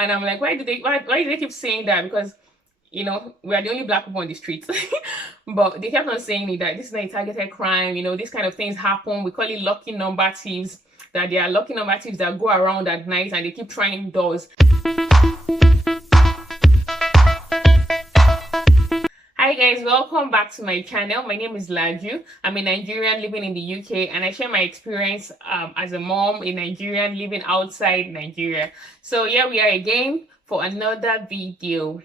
And I'm like, why do they keep saying that? Because we are the only black people on the streets. But they kept on saying it, that this is not a targeted crime, these kind of things happen. We call it lucky number thieves, that they are lucky number thieves that go around at night and they keep trying doors. Hi guys, welcome back to my channel. My name is Laju. I'm a Nigerian living in the UK, and I share my experience as a mom, a Nigerian living outside Nigeria. So here we are again for another video.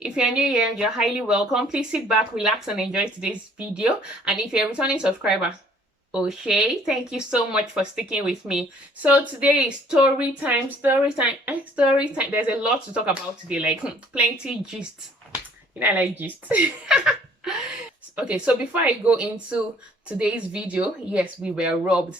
If you're new here, you're highly welcome. Please sit back, relax, and enjoy today's video. And if you're a returning subscriber, O'Shea, thank you so much for sticking with me. So today is story time. There's a lot to talk about today, like plenty gist. I like gist. Okay, so before I go into today's video, yes, we were robbed.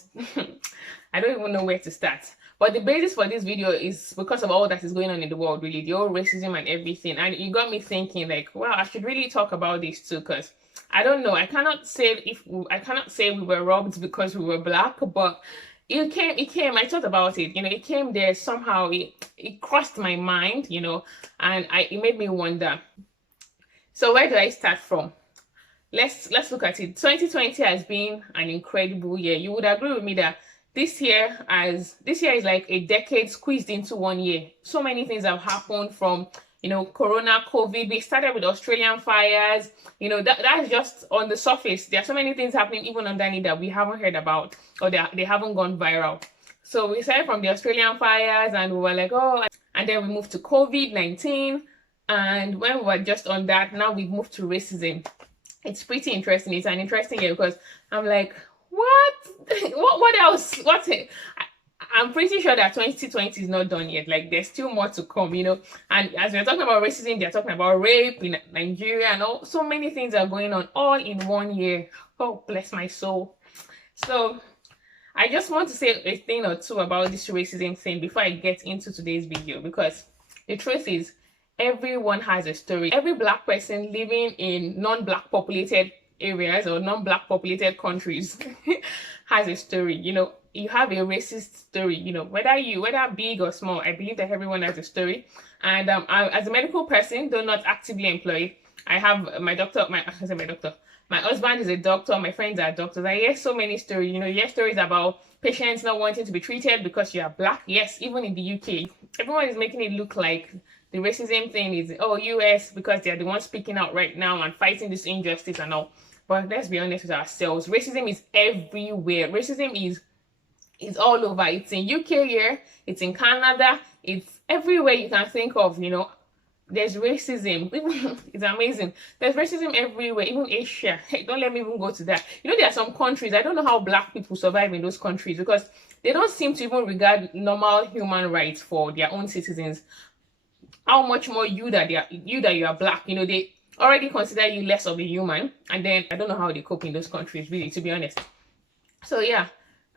I don't even know where to start. But the basis for this video is because of all that is going on in the world, really, the whole racism and everything. And it got me thinking, like, well, I should really talk about this too, because I don't know. I cannot say we were robbed because we were black, but it came. I thought about it. It came there somehow. It crossed my mind, and it made me wonder. So where do I start from? Let's look at it. 2020 has been an incredible year. You would agree with me that this year is like a decade squeezed into 1 year. So many things have happened, from Corona, COVID. We started with Australian fires. That's just on the surface. There are so many things happening even underneath that we haven't heard about, or they haven't gone viral. So we started from the Australian fires, and we were like, oh, and then we moved to COVID-19. And when we were just on that, now we've moved to racism. It's pretty interesting. It's an interesting year because I'm like, what? what else? I'm pretty sure that 2020 is not done yet. Like, there's still more to come, And as we're talking about racism, they're talking about rape in Nigeria, and so many things are going on all in 1 year. Oh, bless my soul. So I just want to say a thing or two about this racism thing before I get into today's video, because the truth is, everyone has a story. Every black person living in non-black populated areas or non-black populated countries has a story. You have a racist story, whether big or small. I believe that everyone has a story. And as a medical person, though not actively employed, I have my husband is a doctor, my friends are doctors. I hear so many stories. You hear stories about patients not wanting to be treated because you are black. Yes, even in the UK, everyone is making it look like the racism thing is, US, because they're the ones speaking out right now and fighting this injustice and all. But let's be honest with ourselves. Racism is everywhere. Racism is all over. It's in UK here. It's in Canada. It's everywhere you can think of, There's racism. It's amazing. There's racism everywhere, even Asia. Hey, don't let me even go to that. There are some countries, I don't know how black people survive in those countries, because they don't seem to even regard normal human rights for their own citizens. How much more you that you are black, they already consider you less of a human. And then I don't know how they cope in those countries, really, to be honest. So yeah,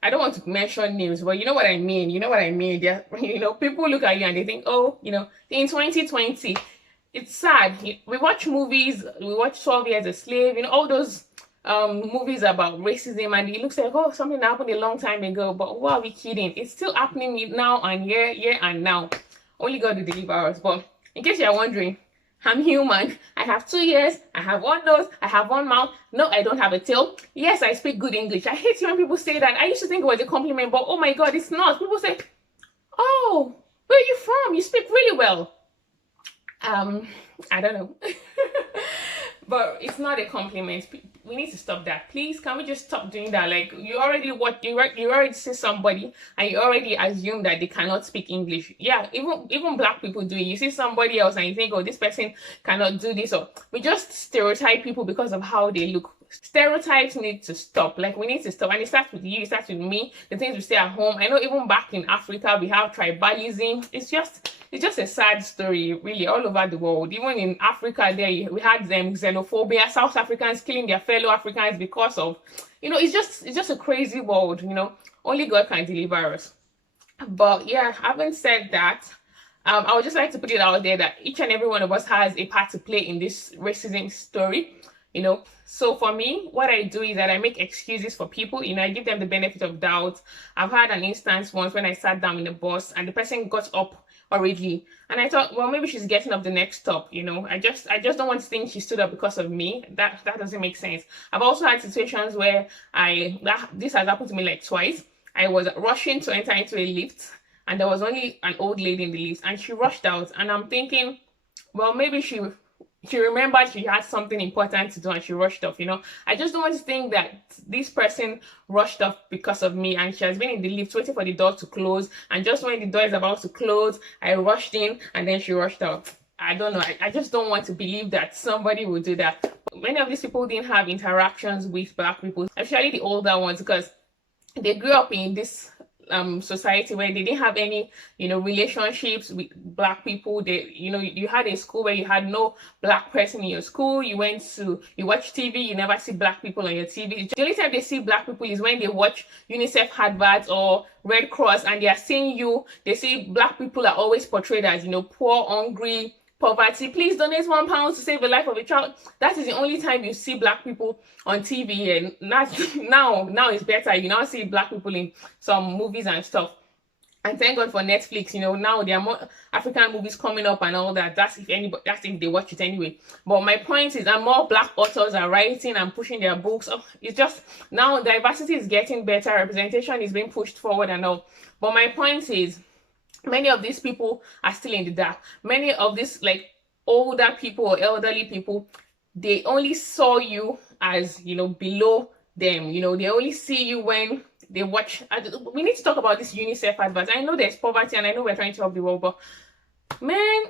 I don't want to mention names, but you know what I mean. People look at you and they think, oh, in 2020, it's sad. We watch movies, we watch 12 Years a Slave, all those movies about racism, and it looks like, oh, something happened a long time ago. But what are we kidding? It's still happening now and here and now. Only God will deliver us. But in case you're wondering, I'm human. I have 2 ears. I have one nose. I have one mouth. No, I don't have a tail. Yes, I speak good English. I hate when people say that. I used to think it was a compliment, but oh my God, it's not. People say, oh, where are you from? You speak really well. I don't know. But it's not a compliment. We need to stop that. Please, can we just stop doing that? Like, you already see somebody and you already assume that they cannot speak English. Yeah, even black people do it. You see somebody else and you think, oh, this person cannot do this. Or we just stereotype people because of how they look. Stereotypes need to stop. Like, we need to stop. And it starts with you, it starts with me, the things we say at home. I know even back in Africa, we have tribalism. It's just a sad story, really, all over the world. Even in Africa, we had xenophobia, South Africans killing their fellow Africans because of, it's just a crazy world, Only God can deliver us. But yeah, having said that, I would just like to put it out there that each and every one of us has a part to play in this racism story. So for me, what I do is that I make excuses for people. I give them the benefit of doubt. I've had an instance once when I sat down in the bus and the person got up hurriedly. And I thought, well, maybe she's getting up the next stop, you know. I just don't want to think she stood up because of me. That doesn't make sense. I've also had situations where this has happened to me like twice. I was rushing to enter into a lift, and there was only an old lady in the lift, and she rushed out, and I'm thinking, well, maybe she remembered she had something important to do and she rushed off, you know. I just don't want to think that this person rushed off because of me, and she has been in the lift waiting for the door to close, and just when the door is about to close, I rushed in and then she rushed out. I don't know. I just don't want to believe that somebody will do that. Many of these people didn't have interactions with Black people, especially the older ones, because they grew up in this society where they didn't have any, you know, relationships with Black people. They, you know, you had a school where you had no Black person in your school. You watch TV, you never see Black people on your TV. The only time they see Black people is when they watch UNICEF adverts or Red Cross, and they are seeing you. They see Black people are always portrayed as, you know, poor, hungry, poverty. Please donate £1 to save the life of a child. That is the only time you see Black people on TV, and now it's better. You now see Black people in some movies and stuff. And thank God for Netflix. You know, now there are more African movies coming up and all that. That's if they watch it anyway. But my point is that more Black authors are writing and pushing their books. Oh, it's just now diversity is getting better, representation is being pushed forward and all. But my point is, many of these people are still in the dark. Many of these like older people or elderly people, they only saw you as, you know, below them. You know, they only see you when they watch. We need to talk about this UNICEF advert. I know there's poverty and I know we're trying to help the world, but man,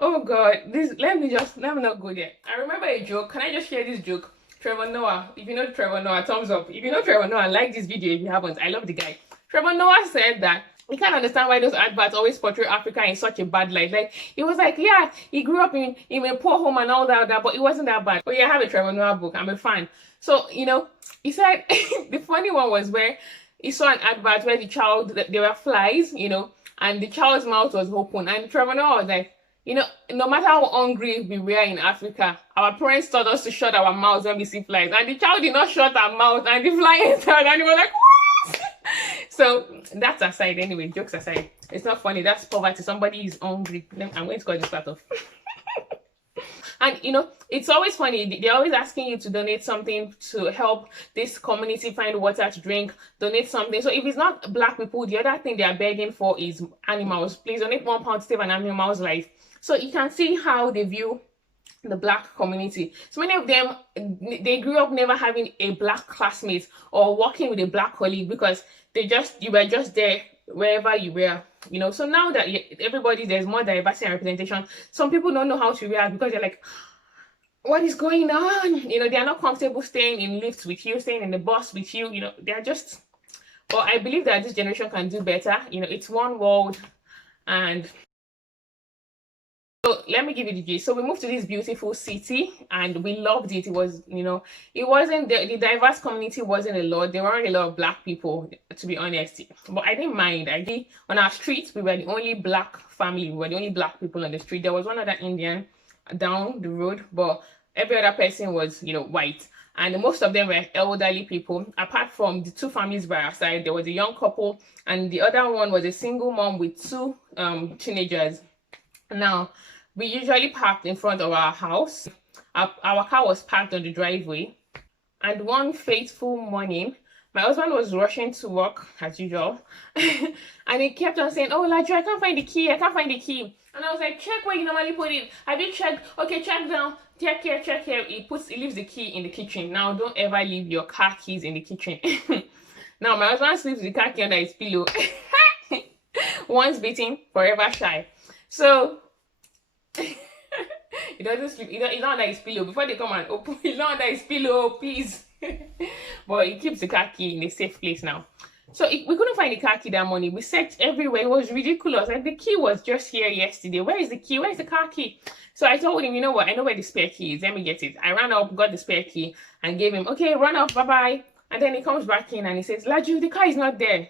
oh God, let me not go there. I remember a joke. Can I just share this joke? Trevor Noah, if you know Trevor Noah, thumbs up. If you know Trevor Noah, like this video. If you haven't, I love the guy. Trevor Noah said that he can't understand why those adverts always portray Africa in such a bad light. Like, it was like, yeah, he grew up in a poor home and all that, but it wasn't that bad. But yeah, I have a Trevor Noah book. I'm a fan. So, you know, he said, the funny one was where he saw an advert where the child, there were flies, you know, and the child's mouth was open. And Trevor Noah was like, you know, no matter how hungry we were in Africa, our parents taught us to shut our mouths when we see flies. And the child did not shut her mouth, and the fly entered, and he was like, what? So that's aside anyway, jokes aside. It's not funny. That's poverty. Somebody is hungry. I'm going to cut this part off. And you know, it's always funny. They're always asking you to donate something to help this community find water to drink. Donate something. So if it's not Black people, the other thing they are begging for is animals. Please donate £1 to save an animal's life. So you can see how they view the Black community. So many of them, they grew up never having a Black classmate or working with a Black colleague, because you were just there wherever you were, you know. So now that there's more diversity and representation, some people don't know how to react, because they're like, what is going on? You know, they are not comfortable staying in lifts with you, staying in the bus with you, you know. They're just, but I believe that this generation can do better. You know, it's one world. And so let me give you the gist. So we moved to this beautiful city and we loved it. It was, you know, it wasn't, the diverse community wasn't a lot. There weren't a lot of Black people, to be honest. But I didn't mind. On our street, we were the only Black family. We were the only Black people on the street. There was one other Indian down the road, but every other person was, you know, white. And most of them were elderly people. Apart from the two families by our side, there was a young couple, and the other one was a single mom with two teenagers. Now, we usually parked in front of our house. Our car was parked on the driveway. And one fateful morning, my husband was rushing to work as usual. And he kept on saying, oh, Laju, I can't find the key. I can't find the key. And I was like, check where you normally put it. Have you checked? Okay, check down. Check here, check here. He leaves the key in the kitchen. Now, don't ever leave your car keys in the kitchen. Now, my husband leaves the car key under his pillow. Once beaten, forever shy. So, he doesn't sleep. He's not under his pillow. Before they come and open, he's not under his pillow, please. But he keeps the car key in a safe place now. So we couldn't find the car key that morning. We searched everywhere. It was ridiculous. Like, the key was just here yesterday. Where is the key? Where is the car key? So I told him, you know what? I know where the spare key is. Let me get it. I ran up, got the spare key, and gave him, okay, run off, bye-bye. And then he comes back in and he says, Laju, the car is not there.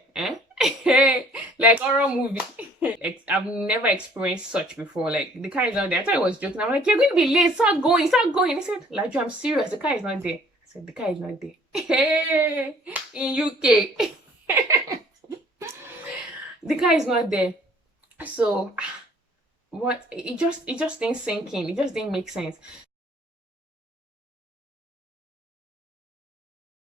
Like horror movie. Like, I've never experienced such before. Like, the car is not there. I thought he was joking. I'm like, you're going to be late. Start going. Start going. He said, Laju, I'm serious. The car is not there. I said, the car is not there. In UK. The car is not there. So what, it just didn't sink in. It just didn't make sense.